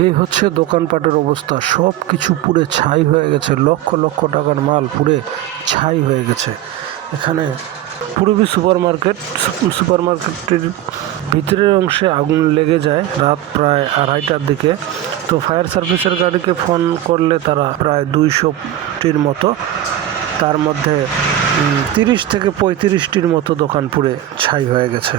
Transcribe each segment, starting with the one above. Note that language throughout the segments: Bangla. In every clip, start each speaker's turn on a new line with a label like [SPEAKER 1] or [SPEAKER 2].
[SPEAKER 1] এই হচ্ছে দোকানপাটের অবস্থা। সব কিছু পুড়ে ছাই হয়ে গেছে। লক্ষ লক্ষ টাকার মাল পুড়ে ছাই হয়ে গেছে। এখানে পূর্বী সুপার মার্কেট সুপার মার্কেটের ভিতরের অংশে আগুন লেগে যায় রাত প্রায় আড়াইটার দিকে। তো ফায়ার সার্ভিসের গাড়িকে ফোন করলে তারা প্রায় দুইশোটির মতো। তার মধ্যে তিরিশ থেকে পঁয়ত্রিশটির মতো দোকান পুড়ে ছাই হয়ে গেছে।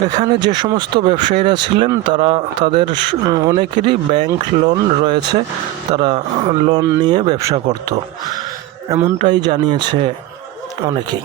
[SPEAKER 1] এখানে যে সমস্ত ব্যবসায়ীরা ছিলেন তারা তাদের অনেকেরই ব্যাংক লোন রয়েছে তারা লোন নিয়ে ব্যবসা করত এমনটাই জানিয়েছে অনেকেই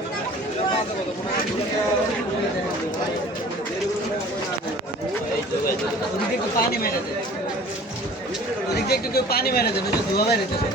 [SPEAKER 2] পানি মেরে দে ওদিক দিয়ে একটু কেউ পানি মেরে দেন ওই যে ধোয়া বেরোতেছে